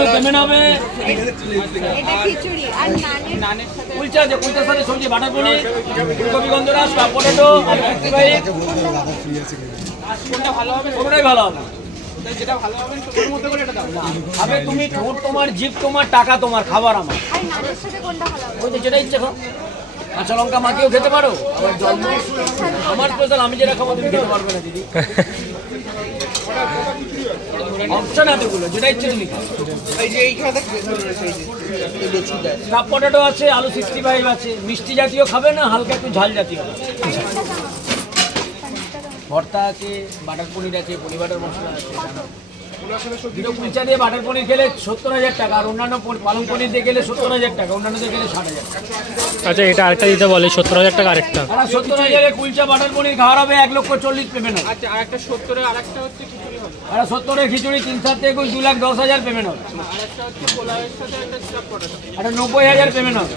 টাকা পেমেন্ট হবে। এটা খিচুড়ি আর নানের সাথে কুলচা আছে, কুলচার সাথে সবজি বাটার পনির, ফুলকপি গন্ধরাস, পটেটো, আলু ফ্রাই। কোনটা ভালো হবে? কোনটাই ভালো হবে। যেটা ভালো হবে ছোটোর মধ্যে করে এটা দাও না। খাবে তুমি, ঠোঁট তোমার, জিভ তোমার, টাকা তোমার, খাবার আমার। আর নানের সাথে কোনটা ভালো হবে? ওই যে যেটা ইচ্ছে খাও। কাঁচা লঙ্কা মাখিয়েও খেতে পারো, আবার জল দিয়ে। আমার স্পেশাল, আমি যেটা খাবো তুমি খেতে পারবে না দিদি। অপশন আছে ওগুলো, যেটা ইচ্ছে তুমি খাও। এই যে এইখানে স্টাফ পটেটো আছে, আলু 65 আছে। মিষ্টি জাতীয় খাবে না হালকা একটু ঝাল জাতীয়? ভর্তা আছে, বাটার পনির আছে, পনির বাটার মশলা আছে। দুটো কুলচা দিয়ে বাটার পনির খেলে 70,000 টাকা, আর অন্যান্য পালং পনির দিয়ে গেলে 70,000 টাকা, অন্যান্য দিয়ে গেলে 60,000 টাকা। আচ্ছা, এটা আরেকটা দিতে বলে 70,000 টাকা আরেকটা। আর 70,000 কুলচা বাটার পনির খাওয়ার হবে 1,40,00,000 পেমেন্ট হবে। আচ্ছা, আরেকটা 70 আর একটা হচ্ছে খিচুড়ি হবে। আর 70 খিচুড়ি 3 7 থেকে 2,10,000 পেমেন্ট হবে। আরেকটা হচ্ছে পোলাওয়ের সাথে একটা স্টাফ পটেটো। আর 90,000 পেমেন্ট হবে।